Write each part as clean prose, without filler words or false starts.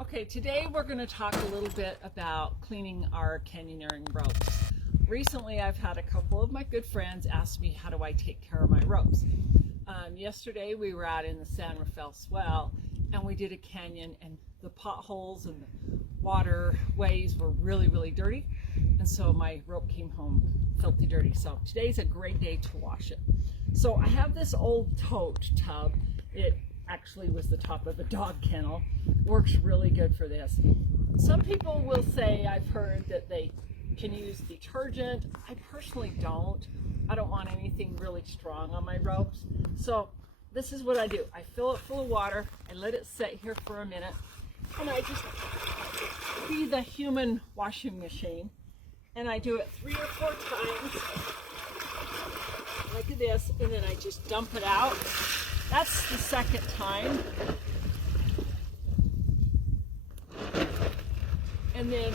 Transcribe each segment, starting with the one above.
Okay, today we're going to talk a little bit about cleaning our canyoneering ropes. Recently I've had a couple of my good friends ask me how do I take care of my ropes. Yesterday we were out in the San Rafael Swell and we did a canyon, and the potholes and the waterways were really dirty, and so my rope came home filthy dirty. So today's a great day to wash it. So I have this old tote tub. It actually was the top of a dog kennel. Works really good for this. Some people will say, I've heard, that they can use detergent. I personally don't. I don't want anything really strong on my ropes. So this is what I do. I fill it full of water, I let it sit here for a minute, and I just be the human washing machine, and I do it 3 or 4 times like this, and then I just dump it out. That's the second time. And then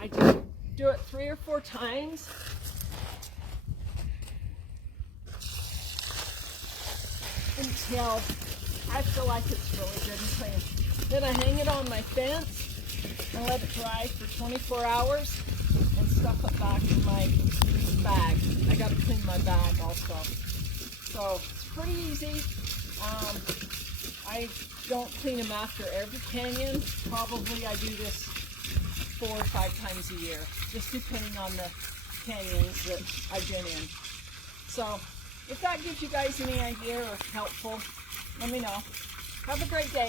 I just do it 3 or 4 times. Until I feel like it's really good and clean. Then I hang it on my fence and let it dry for 24 hours and stuff it back in my bag. I gotta clean my bag also. So it's pretty easy. I don't clean them after every canyon. Probably I do this 4 or 5 times a year, just depending on the canyons that I've been in. So if that gives you guys any idea or helpful, let me know. Have a great day.